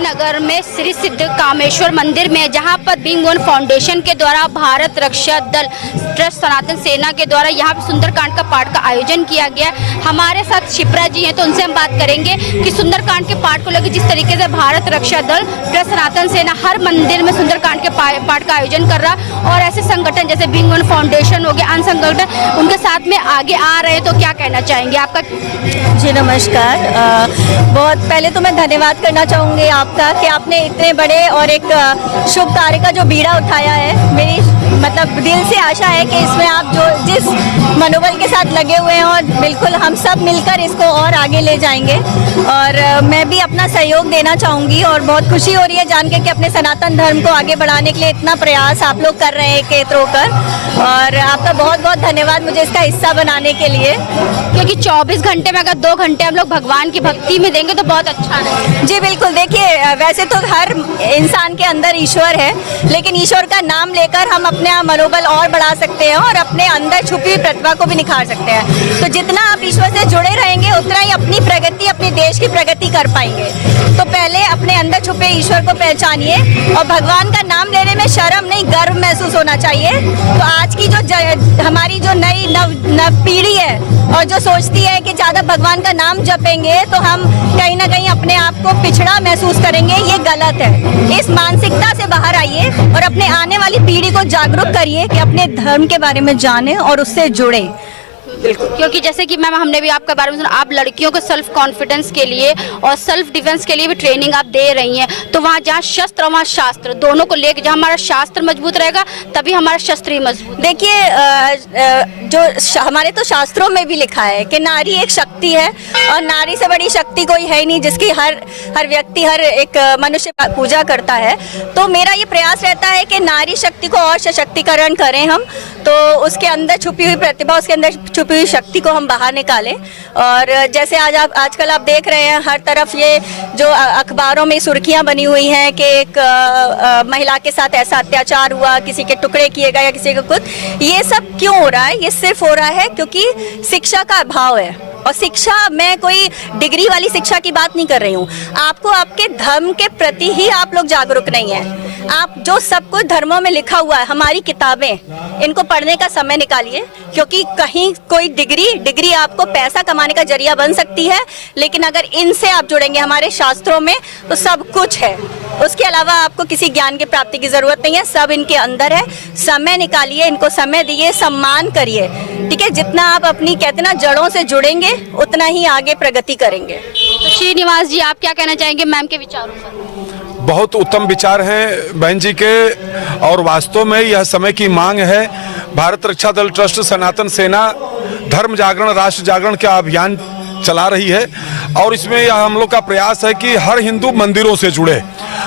नगर में श्री सिद्ध कामेश्वर मंदिर में, जहां पर बीइंग वन फाउंडेशन के द्वारा भारत रक्षा दल ट्रस्ट सनातन सेना के द्वारा यहां पे सुंदरकांड का पाठ का आयोजन किया गया। हमारे साथ शिप्रा जी हैं, तो उनसे हम बात करेंगे कि सुंदरकांड के पाठ को लेकर जिस तरीके से भारत रक्षा दल ट्रस्ट सनातन सेना हर मंदिर में सुंदरकांड के पाठ का आयोजन कर रहा, और ऐसे संगठन जैसे बीइंग वन फाउंडेशन हो गया, अन्य संगठन उनके साथ में आगे आ रहे हैं, तो क्या कहना चाहेंगे आपका? जी नमस्कार। बहुत पहले तो मैं धन्यवाद करना चाहूँगी आपका कि आपने इतने बड़े और एक शुभ कार्य का जो बीड़ा उठाया है। मेरी मतलब दिल से आशा है कि इसमें आप जो जिस मनोबल के साथ लगे हुए हैं, और बिल्कुल हम सब मिलकर इसको और आगे ले जाएंगे। और मैं भी अपना सहयोग देना चाहूँगी, और बहुत खुशी हो रही है जान के कि अपने सनातन धर्म को आगे बढ़ाने के लिए इतना प्रयास आप लोग कर रहे हैं एकत्र होकर, और आपका बहुत बहुत धन्यवाद मुझे इसका हिस्सा बनाने के लिए। क्योंकि 24 घंटे में अगर 2 घंटे हम लोग भगवान की भक्ति में देंगे तो बहुत अच्छा है। जी बिल्कुल। देखिए, वैसे तो हर इंसान के अंदर ईश्वर है, लेकिन ईश्वर का नाम लेकर हम अपने मनोबल और बढ़ा सकते हैं और अपने अंदर छुपी हुई प्रतिभा को भी निखार सकते हैं। तो जितना आप ईश्वर से जुड़े रहेंगे उतना ही अपनी प्रगति, अपने देश की प्रगति कर पाएंगे। तो पहले अपने अंदर छुपे ईश्वर को पहचानिए, और भगवान का नाम लेने में शर्म नहीं, गर्व महसूस होना चाहिए। तो आज की जो हमारी जो नई नव पीढ़ी है, और जो सोचती है कि ज़्यादा भगवान का नाम जपेंगे तो हम कहीं ना कहीं अपने आप को पिछड़ा महसूस करेंगे, ये गलत है। इस मानसिकता से बाहर आइए और अपने आने वाली पीढ़ी को जागरूक करिए कि अपने धर्म के बारे में जाने और उससे जुड़े। क्योंकि जैसे कि मैम हमने भी आपके बारे में सुना, आप लड़कियों को सेल्फ कॉन्फिडेंस के लिए और सेल्फ डिफेंस के लिए भी ट्रेनिंग आप दे रही हैं। तो वहाँ जहाँ शस्त्र और वहाँ शास्त्र दोनों को लेकर, जहाँ हमारा शास्त्र मजबूत रहेगा तभी हमारा शस्त्र ही मजबूत। देखिए, जो हमारे तो शास्त्रों में भी लिखा है कि नारी एक शक्ति है, और नारी से बड़ी शक्ति कोई है ही नहीं, जिसकी हर व्यक्ति, हर एक मनुष्य पूजा करता है। तो मेरा ये प्रयास रहता है कि नारी शक्ति को और सशक्तिकरण करें हम, तो उसके अंदर छुपी हुई प्रतिभा, उसके अंदर छुपी हुई शक्ति को हम बाहर निकालें। और जैसे आजकल आप देख रहे हैं हर तरफ ये जो अखबारों में सुर्खियां बनी हुई हैं कि एक महिला के साथ ऐसा अत्याचार हुआ, किसी के टुकड़े किए गए या किसी को कुछ, ये सब क्यों हो रहा है? ये सिर्फ हो रहा है क्योंकि शिक्षा का अभाव है। और शिक्षा, मैं कोई डिग्री वाली शिक्षा की बात नहीं कर रही हूँ, आपको आपके धर्म के प्रति ही आप लोग जागरूक नहीं है। आप जो सब कुछ धर्मों में लिखा हुआ है, हमारी किताबें, इनको पढ़ने का समय निकालिए, क्योंकि कहीं कोई डिग्री आपको पैसा कमाने का जरिया बन सकती है, लेकिन अगर इनसे आप जुड़ेंगे हमारे शास्त्रों में तो सब कुछ है। उसके अलावा आपको किसी ज्ञान की प्राप्ति की जरूरत नहीं है, सब इनके अंदर है। समय निकालिए, इनको समय दिए, सम्मान करिए, ठीक है? जितना आप अपनी कहते ना जड़ों से जुड़ेंगे उतना ही आगे प्रगति करेंगे। तो श्रीनिवास जी, आप क्या कहना चाहेंगे मैम के विचारों पर? बहुत उत्तम विचार हैं बहन जी के, और वास्तव में यह समय की मांग है। भारत रक्षा दल ट्रस्ट सनातन सेना धर्म जागरण, राष्ट्र जागरण का अभियान चला रही है, और इसमें यह हम लोग का प्रयास है कि हर हिंदू मंदिरों से जुड़े।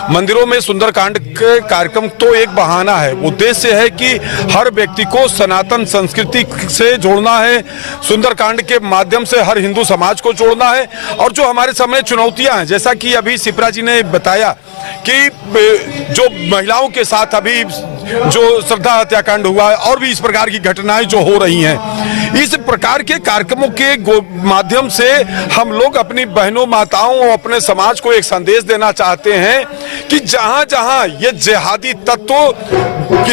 मंदिरों में सुंदरकांड के कार्यक्रम तो एक बहाना है, उद्देश्य है कि हर व्यक्ति को सनातन संस्कृति से जोड़ना है, सुंदरकांड के माध्यम से हर हिंदू समाज को जोड़ना है। और जो हमारे सामने चुनौतियां हैं, जैसा कि अभी शिप्रा जी ने बताया कि जो महिलाओं के साथ अभी जो श्रद्धा हत्याकांड हुआ है, और भी इस प्रकार की घटनाएं जो हो रही हैं, इस प्रकार के कार्यक्रमों के माध्यम से हम लोग अपनी बहनों, माताओं और अपने समाज को एक संदेश देना चाहते हैं कि जहां जहां ये जिहादी तत्व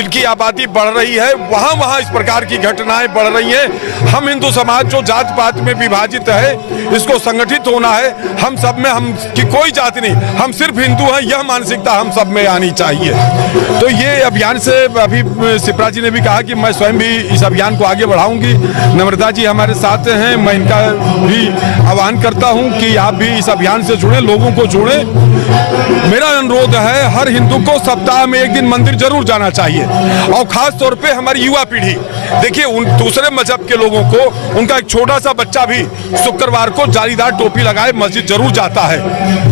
की आबादी बढ़ रही है, वहां वहां इस प्रकार की घटनाएं बढ़ रही हैं। हम हिंदू समाज जो जात पात में विभाजित है, इसको संगठित होना है। हम सब में, हम की कोई जाति नहीं, हम सिर्फ हिंदू हैं, यह मानसिकता हम सब में आनी चाहिए। तो ये अभियान से, अभी शिप्रा जी ने भी कहा कि मैं स्वयं भी इस अभियान को आगे बढ़ाऊंगी। नम्रता जी हमारे साथ हैं, मैं इनका भी आह्वान करता हूं कि आप भी इस अभियान से जुड़े, लोगों को जोड़े। मेरा अनुरोध है हर हिंदू को सप्ताह में एक दिन मंदिर जरूर जाना चाहिए, और खास तौर पे हमारी युवा पीढ़ी। देखिए उन दूसरे मजहब के लोगों को, उनका एक छोटा सा बच्चा भी शुक्रवार को जालीदार टोपी लगाए मस्जिद जरूर जाता है।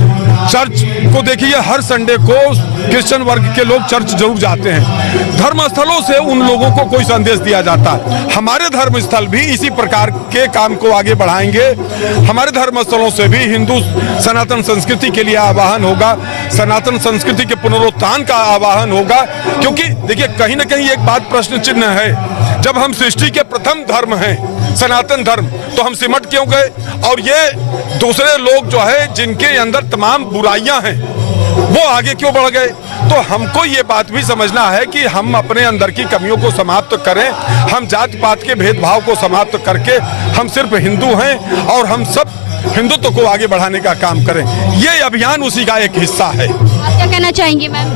चर्च को देखिए, हर संडे को क्रिश्चियन वर्ग के लोग चर्च जरूर जाते हैं। धर्म स्थलों से उन लोगों को कोई संदेश दिया जाता है। हमारे धर्म स्थल भी इसी प्रकार के काम को आगे बढ़ाएंगे। हमारे धर्म स्थलों से भी हिंदू सनातन संस्कृति के लिए आह्वान होगा, सनातन संस्कृति के पुनरुत्थान का आह्वान होगा। क्योंकि देखिए कहीं ना कहीं एक बात प्रश्न चिन्ह है, जब हम सृष्टि के प्रथम धर्म हैं सनातन धर्म, तो हम सिमट क्यों गए? और ये दूसरे लोग जो है जिनके अंदर तमाम बुराइयां हैं वो आगे क्यों बढ़ गए? तो हमको ये बात भी समझना है कि हम अपने अंदर की कमियों को समाप्त करें। हम जात पात के भेदभाव को समाप्त करके हम सिर्फ हिंदू हैं और हम सब हिंदुत्व को आगे बढ़ाने का काम करें। ये अभियान उसी का एक हिस्सा है। आप क्या कहना चाहेंगी मैम?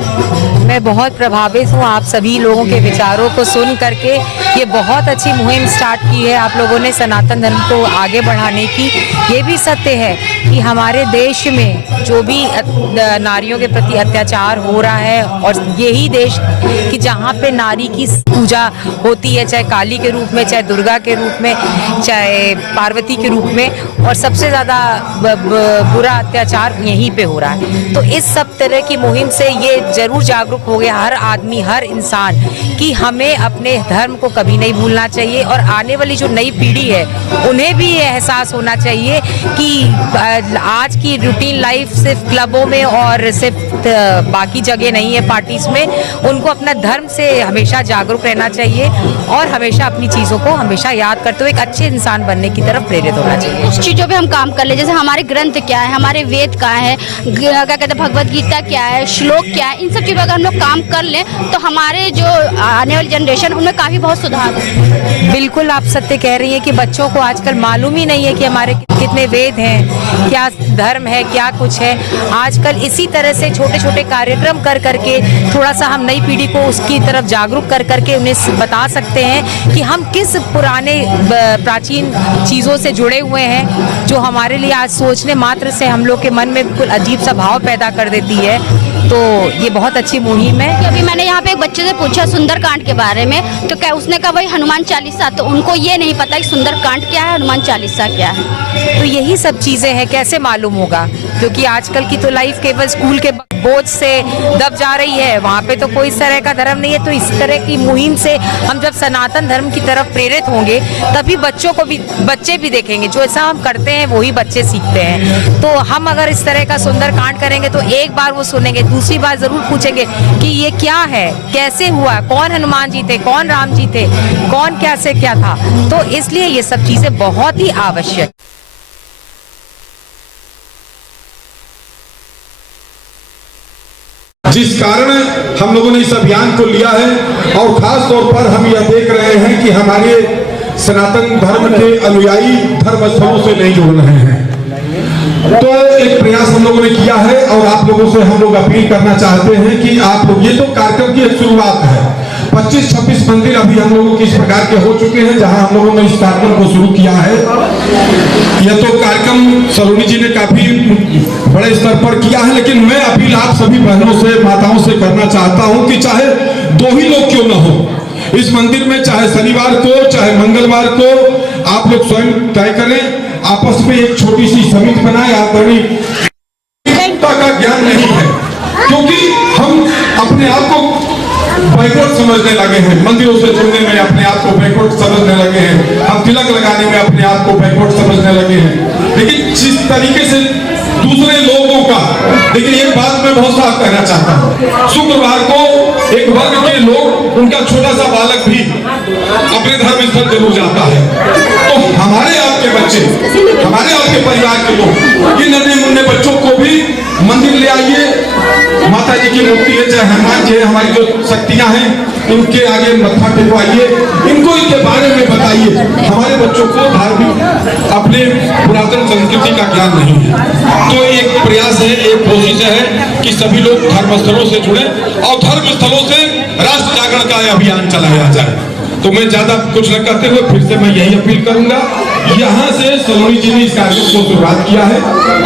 मैं बहुत प्रभावित हूँ आप सभी लोगों के विचारों को सुन करके। ये बहुत अच्छी मुहिम स्टार्ट की है आप लोगों ने सनातन धर्म को आगे बढ़ाने की। ये भी सत्य है कि हमारे देश में जो भी नारियों के प्रति अत्याचार हो रहा है, और यही देश कि जहाँ पे नारी की पूजा होती है, चाहे काली के रूप में, चाहे दुर्गा के रूप में, चाहे पार्वती के रूप में, और सबसे ज़्यादा बुरा अत्याचार यहीं पे हो रहा है। तो इस सब तरह की मुहिम से ये जरूर जागरूक हो गया हर आदमी, हर इंसान, कि हमें अपने धर्म को कभी नहीं भूलना चाहिए। और आने वाली जो नई पीढ़ी है उन्हें भी ये एहसास होना चाहिए कि आज की रूटीन लाइफ सिर्फ क्लबों में और सिर्फ बाकी जगह नहीं है, पार्टीज में। उनको अपना धर्म से हमेशा जागरूक रहना चाहिए और हमेशा अपनी चीज़ों को हमेशा याद करते हुए एक अच्छे इंसान बनने की तरफ प्रेरित होना चाहिए। कुछ चीज़ों पे हम काम कर ले, जैसे हमारे ग्रंथ क्या है, हमारे वेद क्या है, क्या कहते हैं भगवत गीता क्या है, श्लोक क्या है, इन सब चीज़ों अगर हम लोग काम कर लें तो हमारे जो आने वाली जनरेशन उनमें काफ़ी बहुत सुधार हो। बिल्कुल आप सत्य कह रही हैं कि बच्चों को आजकल मालूम ही नहीं है कि हमारे कितने वेद हैं, क्या धर्म है, क्या कुछ है। आजकल इसी तरह से छोटे छोटे कार्यक्रम कर करके थोड़ा सा हम नई पीढ़ी को उसकी तरफ जागरूक कर करके उन्हें बता सकते हैं कि हम किस पुराने प्राचीन चीज़ों से जुड़े हुए हैं, जो हमारे लिए आज सोचने मात्र से हम लोग के मन में बिल्कुल अजीब सा भाव पैदा कर देती है। तो ये बहुत अच्छी मुहिम है। अभी मैंने यहाँ पे एक बच्चे से पूछा सुंदरकांड के बारे में, तो क्या उसने कहा वही हनुमान चालीसा, तो उनको ये नहीं पता कि सुंदरकांड क्या है, हनुमान चालीसा क्या है। तो यही सब चीज़ें हैं, कैसे मालूम होगा? क्योंकि आजकल की तो लाइफ केवल स्कूल के बोझ से दब जा रही है, वहाँ पे तो कोई इस तरह का धर्म नहीं है। तो इस तरह की मुहिम से हम जब सनातन धर्म की तरफ प्रेरित होंगे तभी बच्चे भी देखेंगे, जो ऐसा हम करते हैं वही बच्चे सीखते हैं। तो हम अगर इस तरह का सुंदरकांड करेंगे तो एक बार वो सुनेंगे, दूसरी बार जरूर पूछेंगे कि ये क्या है, कैसे हुआ, कौन हनुमान जी थे, कौन राम जी थे, कौन कैसे क्या था। तो इसलिए ये सब चीजें बहुत ही आवश्यक। जिस कारण हम लोगों ने इस अभियान को लिया है, और खास तौर पर हम यह देख रहे हैं कि हमारे सनातन धर्म के अनुयायी धर्म स्थलों से नहीं जुड़ रहे हैं। तो एक प्रयास हम लोगों ने किया है और आप लोगों से हम लोग अपील करना चाहते हैं कि आप लोग, ये तो कार्यक्रम की एक शुरुआत है। 25-26 मंदिर अभी हम लोगों के इस प्रकार के हो चुके हैं जहां हम लोगों ने इस कार्यक्रम को शुरू किया है। यह तो कार्यक्रम सलोनी जी ने काफी बड़े स्तर पर किया है, लेकिन मैं अपील आप सभी बहनों से, माताओं से करना चाहता हूं कि चाहे 2 ही लोग क्यों न हो इस मंदिर में, चाहे शनिवार को चाहे मंगलवार को, आप लोग स्वयं तय करें, आपस में एक छोटी सी समिति बनाए। का ज्ञान नहीं है, क्योंकि हम अपने आप को बैकवर्ड समझने लगे हैं, मंदिरों से जुड़ने में अपने आप को बैकवर्ड समझने लगे हैं, हम तिलक लगाने में अपने आप को बैकवर्ड समझने लगे हैं। लेकिन जिस तरीके से दूसरे लोगों का, लेकिन एक बात मैं बहुत साफ कहना चाहता हूँ, शुक्रवार को एक वर्ग के लोग, उनका छोटा सा बालक भी अपने धर्म स्थल जरूर जाता है। तो हमारे आपके बच्चे, हमारे आपके परिवार के लोग, इन नन्हे मुन्ने बच्चों को भी मंदिर ले आइए। माता जी की मूर्ति है, चाहे हनुमान जी है, हमारी जो शक्तियां हैं, इनके आगे मत्था टेकवाइए, इनको इनके बारे में बताइए। हमारे बच्चों को धार्मिक, अपने पुरातन संस्कृति का ज्ञान नहीं है। तो एक प्रयास है, एक कोशिश है कि सभी लोग धर्म स्थलों से जुड़े और धर्म स्थलों से राष्ट्र जागरण का अभियान चलाया जाए। तो मैं ज्यादा कुछ न कहते हुए फिर से मैं यही अपील करूंगा, यहाँ से सलोनी जी ने इस कार्यक्रम को शुरुआत किया है।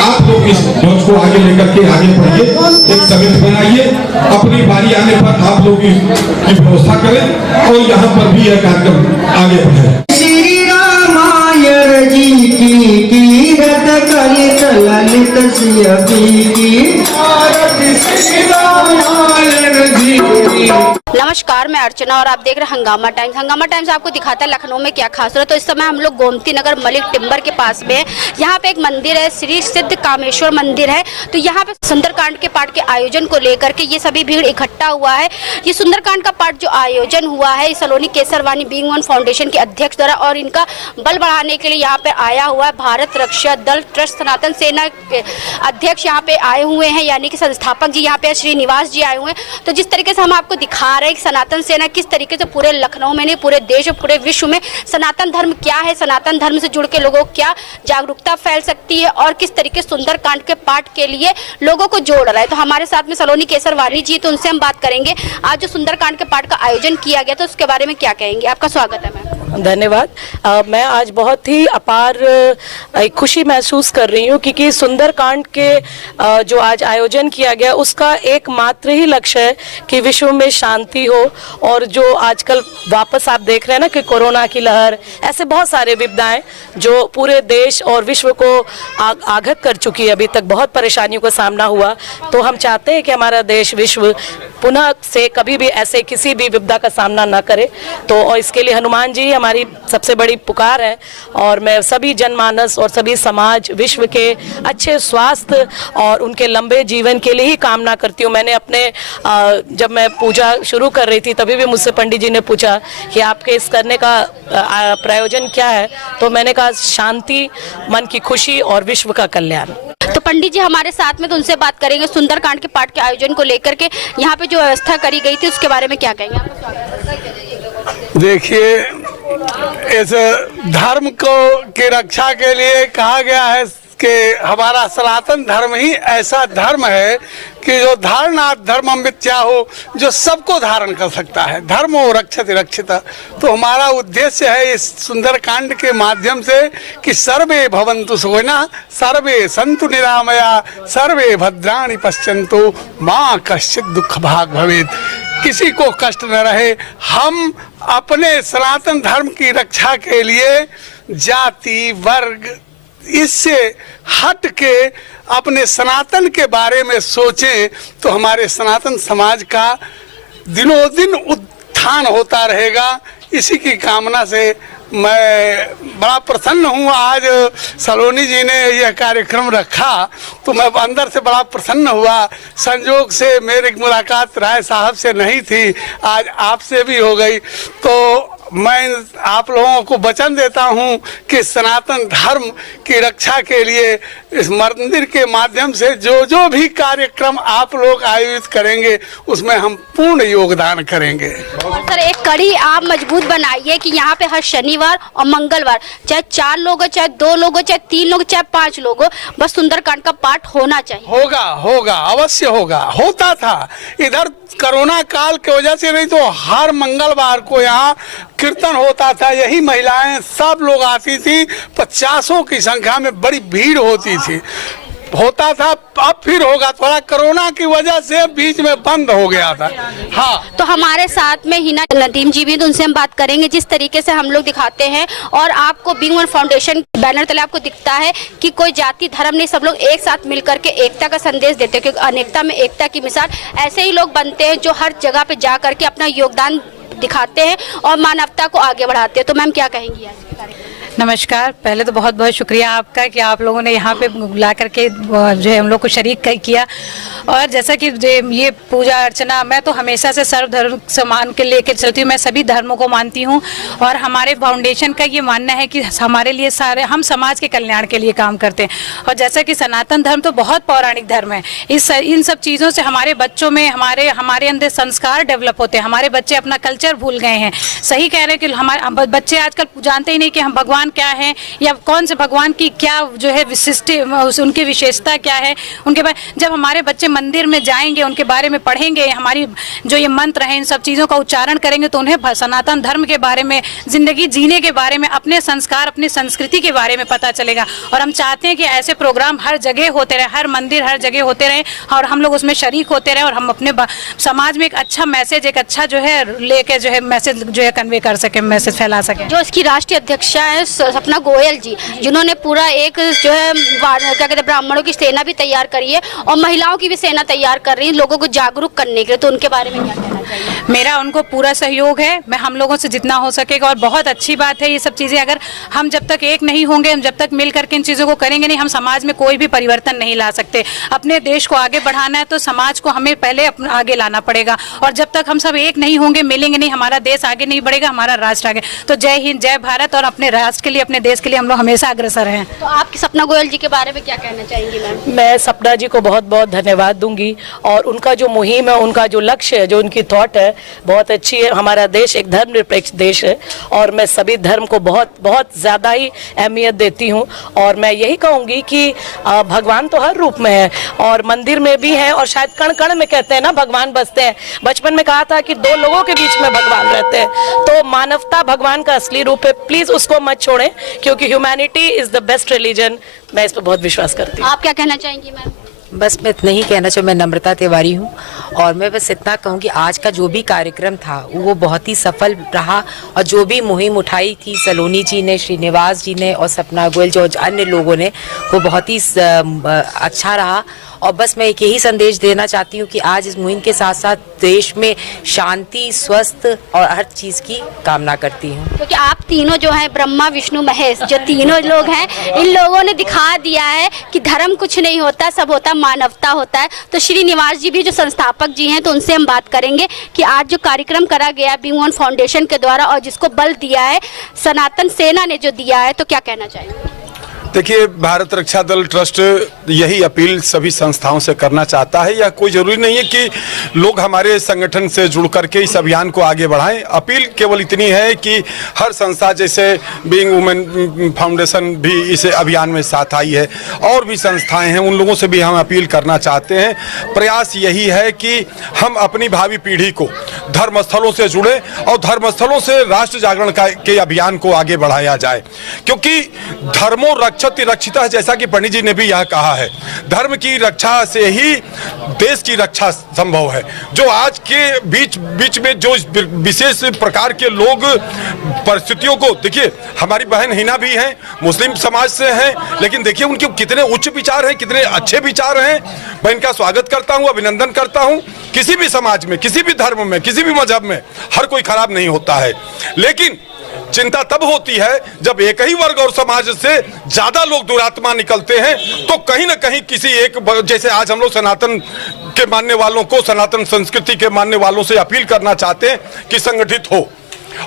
आप लोग इस ध्वज को आगे लेकर के आगे बढ़िए, एक समिति बनाइए, अपनी बारी आने पर आप लोग इसकी व्यवस्था करें और यहाँ पर भी यह कार्यक्रम आगे बढ़े। श्री रामायण जी की कीरत कलित ललित सिय की श्री रामायण जी की। नमस्कार, मैं अर्चना और आप देख रहे हैं हंगामा टाइम्स। हंगामा टाइम्स आपको दिखाता है लखनऊ में क्या खास हो रहा है। तो इस समय हम लोग गोमती नगर मलिक टिम्बर के पास में है। यहाँ पे एक मंदिर है, श्री सिद्ध कामेश्वर मंदिर है। तो यहाँ पे सुंदरकांड के पाठ के आयोजन को लेकर के ये सभी भीड़ इकट्ठा हुआ है। ये सुंदरकांड का पाठ जो आयोजन हुआ है सलोनी केसरवानी बीइंग वन फाउंडेशन के अध्यक्ष द्वारा, और इनका बल बढ़ाने के लिए यहाँ पे आया हुआ है भारत रक्षा दल ट्रस्ट सनातन सेना के अध्यक्ष यहाँ पे आए हुए हैं, यानी कि संस्थापक जी यहाँ पे श्रीनिवास जी आए हुए हैं। तो जिस तरीके से हम आपको दिखा रहे हैं सनातन सेना किस तरीके से पूरे लखनऊ में नहीं पूरे देश और पूरे विश्व में सनातन धर्म क्या है, सनातन धर्म से जुड़ के लोगों को क्या जागरूकता फैल सकती है और किस तरीके सुंदरकांड के पाठ के लिए लोगों को जोड़ रहा है। तो हमारे साथ में सलोनी केसरवानी जी, तो उनसे हम बात करेंगे। आज जो सुंदरकांड के पाठ का आयोजन किया गया तो उसके बारे में क्या कहेंगे? आपका स्वागत है मैम। धन्यवाद। मैं आज बहुत ही अपार खुशी महसूस कर रही हूँ क्योंकि सुंदरकांड के जो आज आयोजन किया गया उसका एकमात्र ही लक्ष्य है कि विश्व में शांति हो। और जो आजकल वापस आप देख रहे हैं ना कि कोरोना की लहर, ऐसे बहुत सारे विपदाएं जो पूरे देश और विश्व को आघात कर चुकी है, अभी तक बहुत परेशानियों का सामना हुआ। तो हम चाहते हैं कि हमारा देश विश्व पुनः से कभी भी ऐसे किसी भी विपदा का सामना न करे। तो और इसके लिए हनुमान जी हमारी सबसे बड़ी पुकार है और मैं सभी जनमानस और सभी समाज विश्व के अच्छे स्वास्थ्य और उनके लंबे जीवन के लिए ही कामना करती हूँ। मैंने अपने जब मैं पूजा शुरू कर रही थी तभी भी मुझसे पंडित जी ने पूछा कि आपके इस करने का प्रयोजन क्या है, तो मैंने कहा शांति, मन की खुशी और विश्व का कल्याण। तो पंडित जी हमारे साथ में, तो उनसे बात करेंगे सुंदरकांड के पाठ के आयोजन को लेकर के यहाँ पे जो व्यवस्था करी गई थी उसके बारे में क्या कहेंगे? देखिए, इस धर्म को की रक्षा के लिए कहा गया है कि हमारा सनातन धर्म ही ऐसा धर्म है कि जो धारणात् धर्मम मिथ्या हो, जो सबको धारण कर सकता है। धर्मो रक्षति रक्षिता। तो हमारा उद्देश्य है इस सुंदरकांड के माध्यम से कि सर्वे भवन्तु सुखिनः, सर्वे सन्तु निरामया, सर्वे भद्राणि पश्यन्तु, माँ कश्चित् दुःख भाग् भवेत्। किसी को कष्ट न रहे। हम अपने सनातन धर्म की रक्षा के लिए जाति वर्ग इससे हट के अपने सनातन के बारे में सोचें तो हमारे सनातन समाज का दिनों दिन उत्थान होता रहेगा। इसी की कामना से मैं बड़ा प्रसन्न हूँ। आज सलोनी जी ने यह कार्यक्रम रखा तो मैं अंदर से बड़ा प्रसन्न हुआ। संजोग से मेरी मुलाकात राय साहब से नहीं थी, आज आपसे भी हो गई। तो मैं आप लोगों को वचन देता हूं कि सनातन धर्म की रक्षा के लिए इस मंदिर के माध्यम से जो भी कार्यक्रम आप लोग आयोजित करेंगे उसमें हम पूर्ण योगदान करेंगे। सर, एक कड़ी आप मजबूत बनाइए कि यहाँ पे हर शनिवार और मंगलवार चाहे 4 लोग हो, चाहे 2 लोग हो, चाहे 3 लोग, चाहे 5 लोग हो, बस सुंदरकांड का पाठ होना चाहिए। होगा होगा अवश्य होगा। होता था इधर कोरोना काल की वजह से, नहीं तो हर मंगलवार को यहाँ कीर्तन होता था। यही महिलाएं सब लोग आती थी, 50 की संख्या में बड़ी भीड़ होती थी, होता था। अब फिर होगा, थोड़ा कोरोना की वजह से बीच में बंद हो गया था। हाँ, तो हमारे साथ में हिना नदीम जी भी, तो उनसे हम बात करेंगे। जिस तरीके से हम लोग दिखाते हैं और आपको बीइंग वन फाउंडेशन बैनर तले आपको दिखता है कि कोई जाति धर्म नहीं, सब लोग एक साथ मिलकर के एकता का संदेश देते हैं, क्योंकि अनेकता में एकता की मिसाल ऐसे ही लोग बनते हैं जो हर जगह पे जा करके अपना योगदान दिखाते हैं और मानवता को आगे बढ़ाते हैं। तो मैम क्या कहेंगी आज? नमस्कार। पहले तो बहुत बहुत शुक्रिया आपका कि आप लोगों ने यहाँ पे बुला करके जो है हम लोग को शरीक किया। और जैसा कि ये पूजा अर्चना, मैं तो हमेशा से सर्वधर्म सम्मान के लेकर चलती हूँ। मैं सभी धर्मों को मानती हूँ और हमारे फाउंडेशन का ये मानना है कि हमारे लिए सारे हम समाज के कल्याण के लिए काम करते हैं। और जैसा कि सनातन धर्म तो बहुत पौराणिक धर्म है, इन सब चीज़ों से हमारे बच्चों में हमारे अंदर संस्कार डेवलप होते हैं। हमारे बच्चे अपना कल्चर भूल गए हैं। सही कह रहे हैं कि हमारे बच्चे आजकल जानते ही नहीं कि हम भगवान भगवान क्या है या कौन से भगवान की क्या जो है विशिष्ट उनकी विशेषता क्या है, उनके बारे जब हमारे बच्चे मंदिर में जाएंगे, उनके बारे में पढ़ेंगे, हमारी जो ये मंत्र हैं इन सब चीज़ों का उच्चारण करेंगे, तो उन्हें सनातन धर्म के बारे में, जिंदगी जीने के बारे में, अपने संस्कार, अपनी संस्कृति के बारे में पता चलेगा। और हम चाहते हैं कि ऐसे प्रोग्राम हर जगह होते रहे, हर मंदिर हर जगह होते रहे और हम लोग उसमें शरीक होते रहे और हम अपने समाज में एक अच्छा मैसेज, एक अच्छा जो है लेके जो है मैसेज जो है कन्वे कर सके, मैसेज फैला सके। जो इसकी राष्ट्रीय अध्यक्षा है सपना गोयल जी, जिन्होंने पूरा एक जो है क्या कहते हैं ब्राह्मणों की सेना भी तैयार करी है और महिलाओं की भी सेना तैयार कर रही है लोगों को जागरूक करने के लिए, तो उनके बारे में क्या कहना चाहिए? मेरा उनको पूरा सहयोग है, मैं हम लोगों से जितना हो सकेगा। और बहुत अच्छी बात है ये सब चीज़ें, अगर हम जब तक एक नहीं होंगे, हम जब तक मिल करके इन चीज़ों को करेंगे नहीं, हम समाज में कोई भी परिवर्तन नहीं ला सकते। अपने देश को आगे बढ़ाना है तो समाज को हमें पहले आगे लाना पड़ेगा और जब तक हम सब एक नहीं होंगे, मिलेंगे नहीं, हमारा देश आगे नहीं बढ़ेगा, हमारा राष्ट्र आगे। तो जय हिंद, जय भारत और अपने राष्ट्र के लिए, अपने देश के लिए हम लोग हमेशा अग्रसर हैं। तो आपकी सपना गोयल जी के बारे में क्या कहना चाहेंगी मैम? मैं सपना जी को बहुत बहुत धन्यवाद दूंगी और उनका जो मुहिम है, उनका जो लक्ष्य है, जो उनकी थॉट है बहुत अच्छी है। हमारा देश एक धर्मनिरपेक्ष देश है और मैं सभी धर्म को बहुत बहुत ज़्यादा ही अहमियत देती हूँ और मैं यही कहूँगी कि भगवान तो हर रूप में है और मंदिर में भी है और शायद कण कण में कहते हैं ना भगवान बसते हैं। बचपन में कहा था कि दो लोगों के बीच में भगवान रहते हैं, तो मानवता भगवान का असली रूप है। प्लीज़ उसको मत छोड़ें क्योंकि humanity is the best religion. मैं इस पर बहुत विश्वास करती हूँ। आप क्या कहना चाहेंगी मैम? बस मैं इतना ही कहना चाहूँ, मैं नम्रता तिवारी हूँ और मैं बस इतना कहूँ कि आज का जो भी कार्यक्रम था वो बहुत ही सफल रहा और जो भी मुहिम उठाई थी सलोनी जी ने, श्रीनिवास जी ने और सपना गोयल जो अन्य लोगों ने, वो बहुत ही अच्छा रहा। और बस मैं एक यही संदेश देना चाहती हूँ कि आज इस मुहिम के साथ साथ देश में शांति, स्वस्थ और हर चीज़ की कामना करती हूँ। क्योंकि आप तीनों जो हैं ब्रह्मा विष्णु महेश, जो तीनों लोग हैं, इन लोगों ने दिखा दिया है कि धर्म कुछ नहीं होता, सब होता मानवता होता है। तो श्रीनिवास जी भी जो संस्थापक जी हैं, तो उनसे हम बात करेंगे कि आज जो कार्यक्रम करा गया बीइंग वन फाउंडेशन के द्वारा और जिसको बल दिया है सनातन सेना ने जो दिया है, तो क्या कहना चाहेंगे? देखिए, भारत रक्षा दल ट्रस्ट यही अपील सभी संस्थाओं से करना चाहता है। या कोई ज़रूरी नहीं है कि लोग हमारे संगठन से जुड़ करके इस अभियान को आगे बढ़ाएं। अपील केवल इतनी है कि हर संस्था जैसे बीइंग वुमेन फाउंडेशन भी इस अभियान में साथ आई है, और भी संस्थाएं हैं, उन लोगों से भी हम अपील करना चाहते हैं। प्रयास यही है कि हम अपनी भावी पीढ़ी को धर्मस्थलों से जुड़े और धर्मस्थलों से राष्ट्र जागरण के अभियान को आगे बढ़ाया जाए, क्योंकि धर्मों रक्षिता है, जैसा कि पंडित जी ने भी यह कहा है। धर्म की रक्षा से ही देश की रक्षा संभव है। जो आज के बीच में जो विशेष प्रकार के लोग परिस्थितियों को, देखिए हमारी बहन हिना भी हैं, मुस्लिम समाज से हैं, लेकिन देखिए उनके कितने उच्च विचार हैं, कितने अच्छे विचार हैं। मैं इनका स्वागत करता हूं, अभिनंदन करता हूं। किसी भी समाज में, किसी भी धर्म में, किसी भी मजहब में हर कोई खराब नहीं होता है, लेकिन चिंता तब होती है जब एक ही वर्ग और समाज से ज्यादा लोग दुरात्मा निकलते हैं। तो कहीं ना कहीं किसी एक, जैसे आज हम लोग सनातन के मानने वालों को, सनातन संस्कृति के मानने वालों से अपील करना चाहते हैं कि संगठित हो।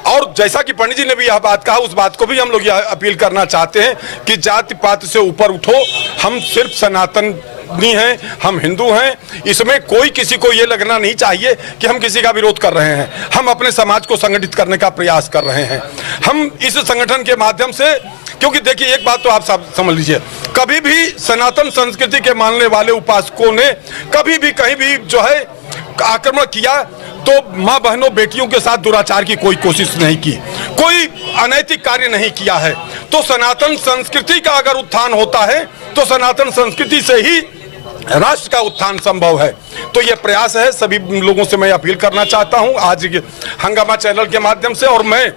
और जैसा कि पंडित जी ने भी यह बात कहा, उस बात को भी हम लोग यह अपील करना चाहते हैं कि जाति पात से ऊपर उठो। हम सिर्फ सनातन नहीं हैं, हम हिंदू हैं। इसमें कोई किसी को ये लगना नहीं चाहिए कि हम किसी का विरोध कर रहे हैं। हम अपने समाज को संगठित करने का प्रयास कर रहे हैं। हम इस संगठन के माध्यम से, क्योंकि देखिए एक बात तो आप सब समझ लीजिए, कभी भी सनातन संस्कृति के मानने वाले उपासकों ने कभी भी कहीं भी जो है आक्रमण किया तो माँ बहनों बेटियों के साथ दुराचार की कोई कोशिश नहीं की, कोई अनैतिक कार्य नहीं किया है। तो सनातन संस्कृति का अगर उत्थान होता है तो सनातन संस्कृति से ही राष्ट्र का उत्थान संभव है। तो ये प्रयास है, सभी लोगों से मैं अपील करना चाहता हूं आज हंगामा चैनल के माध्यम से। और मैं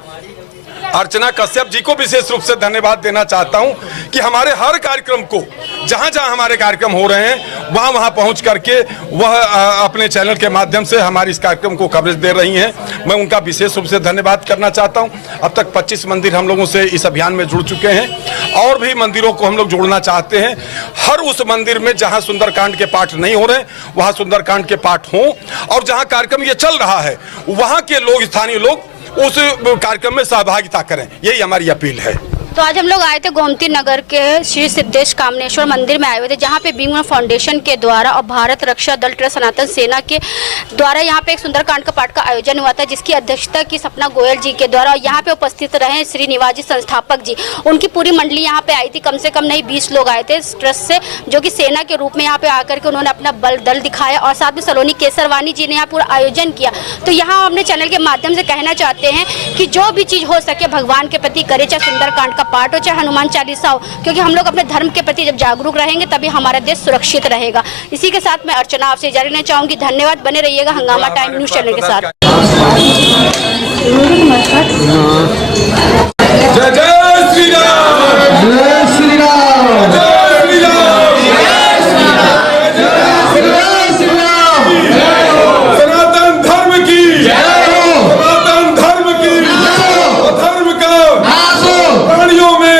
अर्चना कश्यप जी को विशेष रूप से धन्यवाद देना चाहता हूं कि हमारे हर कार्यक्रम को, जहां जहां हमारे कार्यक्रम हो रहे हैं वहां वहां पहुंच करके वह अपने चैनल के माध्यम से हमारे इस कार्यक्रम को कवरेज दे रही हैं। मैं उनका विशेष रूप से धन्यवाद करना चाहता हूं। अब तक 25 मंदिर हम लोगों से इस अभियान में जुड़ चुके हैं और भी मंदिरों को हम लोग जोड़ना चाहते हैं। हर उस मंदिर में जहां सुंदरकांड के पाठ नहीं हो रहे वहां सुंदरकांड के पाठ हों, और जहां कार्यक्रम ये चल रहा है वहां के लोग, स्थानीय लोग उस कार्यक्रम में सहभागिता करें, यही हमारी अपील है। तो तो आज हम लोग आए थे गोमती नगर के श्री सिद्धेश कामनेश्वर मंदिर में आए हुए थे, जहाँ पे भीम वन फाउंडेशन के द्वारा और भारत रक्षा दल ट्रस्ट सनातन सेना के द्वारा यहाँ पे एक सुंदरकांड का पाठ का आयोजन हुआ था, जिसकी अध्यक्षता की सपना गोयल जी के द्वारा। और यहाँ पे उपस्थित रहे श्री निवास जी संस्थापक जी, उनकी पूरी मंडली यहाँ पे आई थी। कम से कम नहीं 20 लोग आए थे इस ट्रस्ट से, जो कि सेना के रूप में यहाँ पे आकर के उन्होंने अपना बल दल दिखाया। और साथ में सलोनी केसरवानी जी ने यहाँ पूरा आयोजन किया। तो यहाँ हम अपने चैनल के माध्यम से कहना चाहते हैं कि जो भी चीज़ हो सके भगवान के प्रति करे, चाहे सुंदरकांड का पाठ हो, चाहे हनुमान चालीसा हो, क्योंकि हम लोग अपने धर्म के प्रति जब जागरूक रहेंगे तभी हमारा देश सुरक्षित रहेगा। इसी के साथ मैं अर्चना आपसे इजाजत लेना चाहूंगी। धन्यवाद, बने रहिएगा हंगामा टाइम न्यूज चैनल के साथ। जय जय श्री राम, जय श्री राम, जय श्री राम, जय श्री राम। सनातन धर्म की, सनातन धर्म की, धर्म का प्राणियों में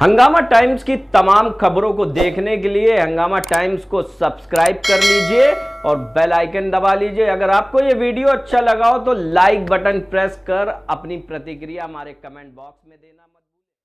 हंगामा टाइम्स की तमाम खबरों को देखने के लिए हंगामा टाइम्स को सब्सक्राइब कर लीजिए और बेल आइकन दबा लीजिए। अगर आपको ये वीडियो अच्छा लगा हो तो लाइक बटन प्रेस कर अपनी प्रतिक्रिया हमारे कमेंट बॉक्स में देना मत